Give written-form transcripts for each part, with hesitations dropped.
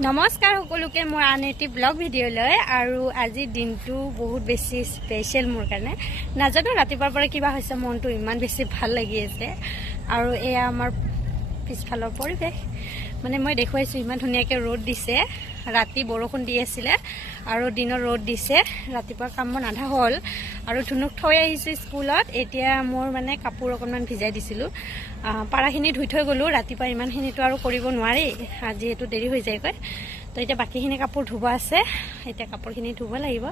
নমস্কাৰ সকলোকে মোৰ আন এটি ব্লগ ভিডিঅ'লৈ আৰু আজি দিনটো বহুত বেছি স্পেচিয়েল মোৰ কাৰণে নাজানো ৰাতিপুৱাৰ পৰা কিবা হৈছে মনটো ইমান বেছি ভাল লাগি আছে আৰু এয়া আমাৰ পিছফালৰ পৰিৱেশ মানে মই দেখুৱাইছো ইমান ধুনীয়াকৈ ৰ'দ দিছে ৰাতি বৰষুণ দি আছিলে আৰু দিনৰ ৰ'দ দিছে ৰাতিপুৱা কাম বন আধা হ'ল আৰু ধুনুক থৈ আহিছোঁ স্কুলত এতিয়া মোৰ মানে কাপোৰ অকণমান ভিজাই দিছিলোঁ পাৰাখিনি ধুই থৈ গ'লোঁ ৰাতিপুৱা ইমানখিনিতো আৰু কৰিব নোৱাৰি যিহেতু দেৰি হৈ যায়গৈ তো এতিয়া বাকীখিনি কাপোৰ ধুব আছে এতিয়া কাপোৰখিনি ধুব লাগিব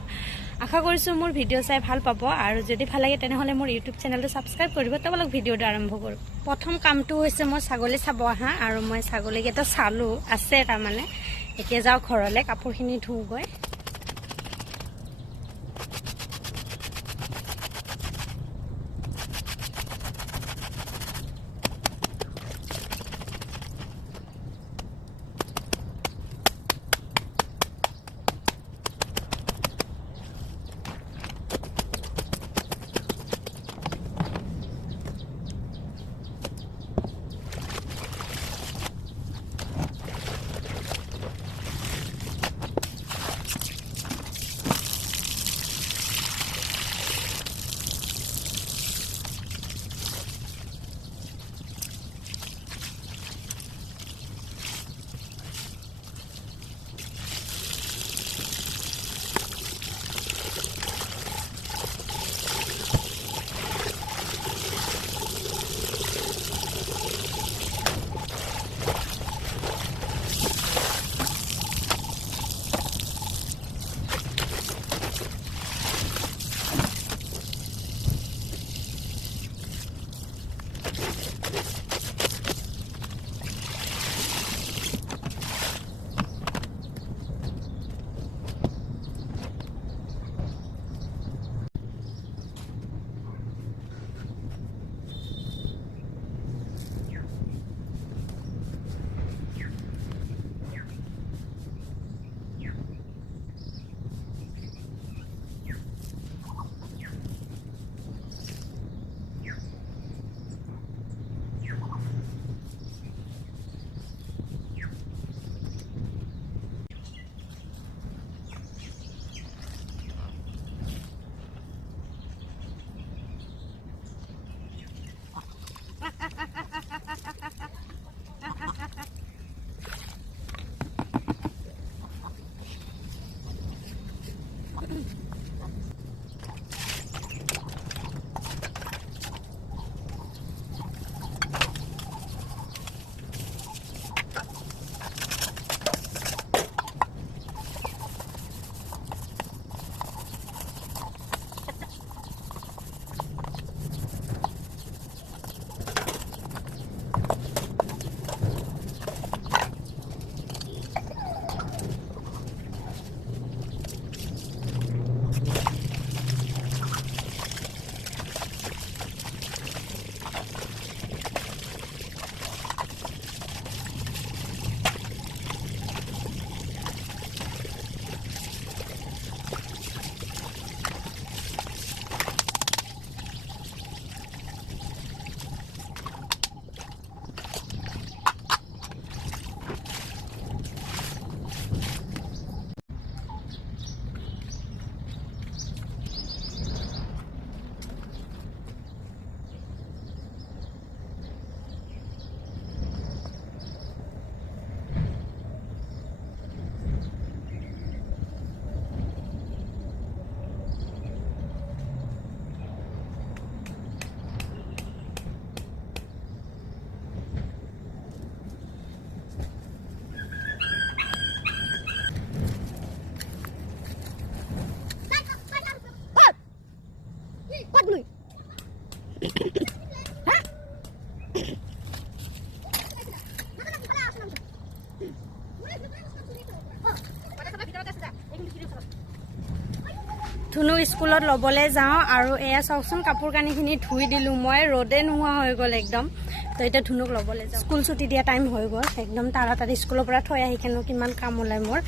আশা কৰিছোঁ মোৰ ভিডিঅ' চাই ভাল পাব আৰু যদি ভাল লাগে তেনেহ'লে মোৰ ইউটিউব চেনেলটো ছাবস্ক্ৰাইব কৰিব তেওঁলোক ভিডিঅ'টো আৰম্ভ কৰোঁ প্ৰথম কামটো হৈছে মই ছাগলী চাব অহা আৰু মই ছাগলীকেইটা চালোঁ আছে তাৰমানে এতিয়া যাওঁ ঘৰলৈ কাপোৰখিনি ধুওঁগৈ ধুনু স্কুলত ল'বলৈ যাওঁ আৰু এয়া চাওকচোন কাপোৰ কানিখিনি ধুই দিলোঁ মই ৰ'দে নোহোৱা হৈ গ'ল একদম তো এতিয়া ধুনুক ল'বলৈ যাওঁ স্কুল ছুটি দিয়া টাইম হৈ গ'ল একদম তাড়াতাড়ি স্কুলৰ পৰা থৈ আহি কেনে কিমান কাম ওলায় মোৰ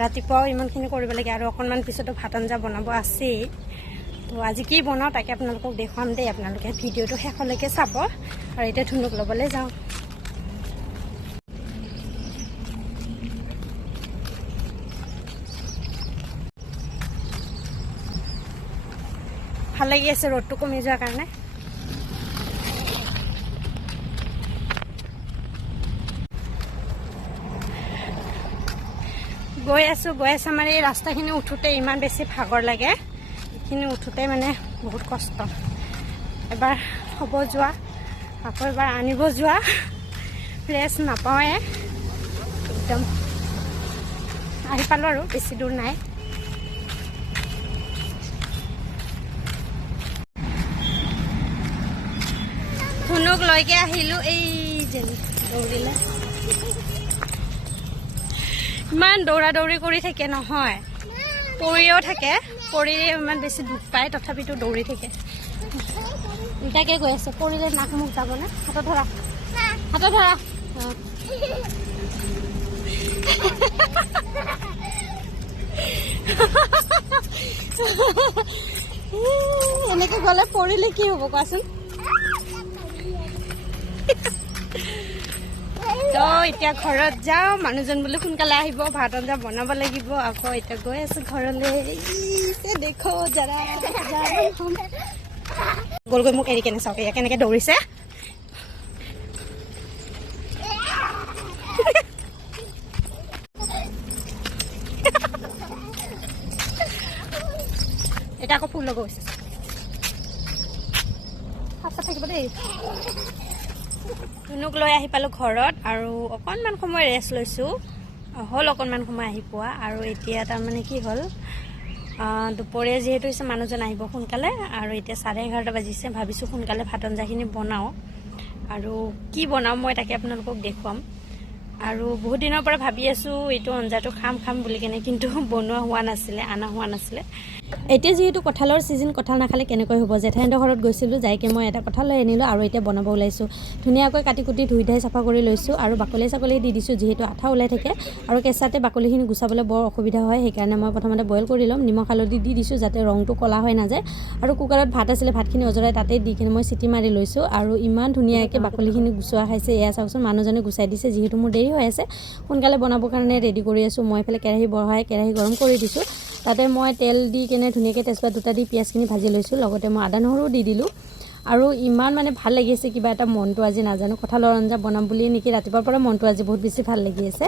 ৰাতিপুৱাও ইমানখিনি কৰিব লাগে আৰু অকণমান পিছতো ভাত আঞ্জা বনাব আছেই তো আজি কি বনাওঁ তাকে আপোনালোকক দেখুৱাম দেই আপোনালোকে ভিডিঅ'টো শেষলৈকে চাব আৰু এতিয়া ধুনুক ল'বলৈ যাওঁ। ভাল লাগি আছে ৰ'দটো কমি যোৱাৰ কাৰণে। গৈ আছোঁ আমাৰ এই ৰাস্তাখিনি উঠোঁতে ইমান বেছি ভাগৰ লাগে, এইখিনি উঠোঁতে মানে বহুত কষ্ট। এবাৰ হ'ব যোৱা, আকৌ এবাৰ আনিব যোৱা, ৰেষ্ট নাপাওঁৱে। একদম আহি পালোঁ আৰু, বেছি দূৰ নাই। ধুনুক লৈকে আহিলোঁ, এই যেন দৌৰিলে ইমান দৌৰা দৌৰি কৰি থাকে নহয়, পৰিও থাকে, পৰি ইমান বেছি দুখ পায়, তথাপিতো দৌৰি থাকে। উল্টাকে গৈ আছে, পৰিলে নাক মুখ যাবনে? হাতত ধৰা, হাতত ধৰা। এনেকে গ'লে পৰিলে কি হ'ব কোৱাচোন? তো এতিয়া ঘৰত যাওঁ, মানুহজন বোলে সোনকালে আহিব, ভাত আঞ্জা বনাব লাগিব। আকৌ এতিয়া গৈ আছোঁ ঘৰলৈ। দেখো জৰা গ'ল গৈ মোক এৰি কেনে চাওক, এয়া কেনেকৈ দৌৰিছে। এতিয়া আকৌ ফুল লগা হৈছে, হাত থাকিব দেই। ধুনুক লৈ আহি পালোঁ ঘৰত আৰু অকণমান সময় ৰেষ্ট লৈছোঁ, হ'ল অকণমান সময় আহি পোৱা। আৰু এতিয়া তাৰমানে কি হ'ল, দুপৰীয়া যিহেতু হৈছে মানুহজন আহিব সোনকালে, আৰু এতিয়া 11:30 বাজিছে। ভাবিছোঁ সোনকালে ভাত আঞ্জাখিনি বনাওঁ, আৰু কি বনাওঁ মই তাকে আপোনালোকক দেখুৱাম। আৰু বহুত দিনৰ পৰা ভাবি আছোঁ এইটো আঞ্জাটো খাম বুলি কেনে, কিন্তু বনোৱা হোৱা নাছিলে, অনা হোৱা নাছিলে। এতিয়া যিহেতু কঁঠালৰ ছিজন, কঁঠাল নাখালে কেনেকৈ হ'ব। জেঠাইহঁতৰ ঘৰত গৈছিলোঁ, যাইকে মই এটা কঁঠাল লৈ আনিলোঁ আৰু এতিয়া বনাব ওলাইছোঁ। ধুনীয়াকৈ কাটি কুটি ধুই ধাই চাফা কৰি লৈছোঁ, আৰু বাকলি চাকলি দি দিছোঁ, যিহেতু আঠা ওলাই থাকে আৰু কেঁচাতে বাকলিখিনি গুচাবলৈ বৰ অসুবিধা হয়। সেইকাৰণে মই প্ৰথমতে বইল কৰি ল'ম, নিমখ হালধি দি দিছোঁ যাতে ৰংটো ক'লা হৈ নাযায়। আৰু কুকাৰত ভাত আছিলে, ভাতখিনি অজৰাই তাতে দি কিনে মই চিটি মাৰি লৈছোঁ। আৰু ইমান ধুনীয়াকৈ বাকলিখিনি গুচোৱা খাইছে, এয়া চাওকচোন, মানুহজনে গুচাই দিছে। যিহেতু মোৰ দেৰি হৈ আছে, সোনকালে বনাবৰ কাৰণে ৰেডি কৰি আছোঁ। মই এইফালে কেৰাহী বঢ়াই কেৰাহী গৰম কৰি দিছোঁ, তাতে মই তেল দি কেনে ধুনীয়াকৈ তেজপাত দুটা দি পিঁয়াজখিনি ভাজি লৈছোঁ, লগতে মই আদা নহৰু দি দিলোঁ। আৰু ইমান মানে ভাল লাগি আছে কিবা এটা, মনটো আজি নাজানো কঁঠালৰ আঞ্জা বনাম বুলিয়ে নেকি ৰাতিপুৱাৰ পৰা মনটো আজি বহুত বেছি ভাল লাগি আছে।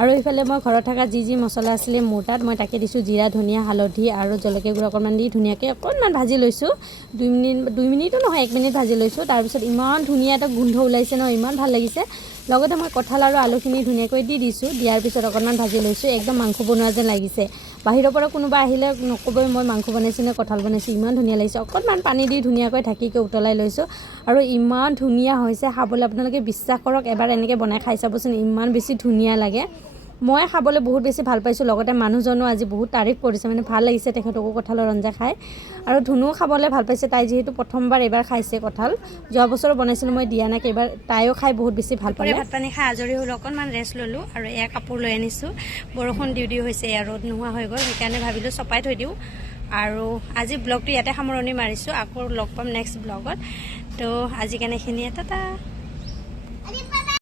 আৰু এইফালে মই ঘৰত থকা যি মছলা আছিলে মোৰ তাত, মই তাকে দিছোঁ, জিৰা ধনিয়া হালধি আৰু জলকীয়া গুড়া অকণমান দি ধুনীয়াকৈ অকণমান ভাজি লৈছোঁ। 2 মিনিটো নহয়, 1 মিনিট ভাজি লৈছোঁ। তাৰপিছত ইমান ধুনীয়া এটা গোন্ধ ওলাইছে ন, ইমান ভাল লাগিছে। লগতে মই কঁঠাল আৰু আলুখিনি ধুনীয়াকৈ দি দিছোঁ, দিয়াৰ পিছত অকণমান ভাজি লৈছোঁ। একদম মাংস বনোৱা যেন লাগিছে। বাহিৰৰ পৰা কোনোবা আহিলে নক'বই মই মাংস বনাইছোঁ নে কঁঠাল বনাইছোঁ, ইমান ধুনীয়া লাগিছে। অকণমান পানী দি ধুনীয়াকৈ ঢাকিকৈ উতলাই লৈছোঁ, আৰু ইমান ধুনীয়া হৈছে খাবলৈ। আপোনালোকে বিশ্বাস কৰক, এবাৰ এনেকৈ বনাই খাই চাবচোন, ইমান বেছি ধুনীয়া লাগে। মই খাবলৈ বহুত বেছি ভাল পাইছোঁ, লগতে মানুহজনো আজি বহুত তাৰিফ কৰিছে, মানে ভাল লাগিছে তেখেতকো কঁঠালৰ আঞ্জা খাই। আৰু ধুনুও খাবলৈ ভাল পাইছে, তাই যিহেতু প্ৰথমবাৰ এইবাৰ খাইছে কঁঠাল, যোৱা বছৰো বনাইছিলোঁ মই, দিয়া নাক এইবাৰ তাইও খাই বহুত বেছি ভাল পালে। ভাত পানী খাই আজৰি হ'লোঁ, অকণমান ৰেষ্ট ল'লোঁ, আৰু এয়া কাপোৰ লৈ আনিছোঁ। বৰষুণ দিওঁ হৈছে, এয়া ৰ'দ নোহোৱা হৈ গ'ল, সেইকাৰণে ভাবিলোঁ চপাই থৈ দিওঁ। আৰু আজি ব্লগটো ইয়াতে সামৰণি মাৰিছোঁ, আকৌ লগ পাম নেক্সট ব্লগত। তো আজি কাৰণে এইখিনিয়ে, টাটা।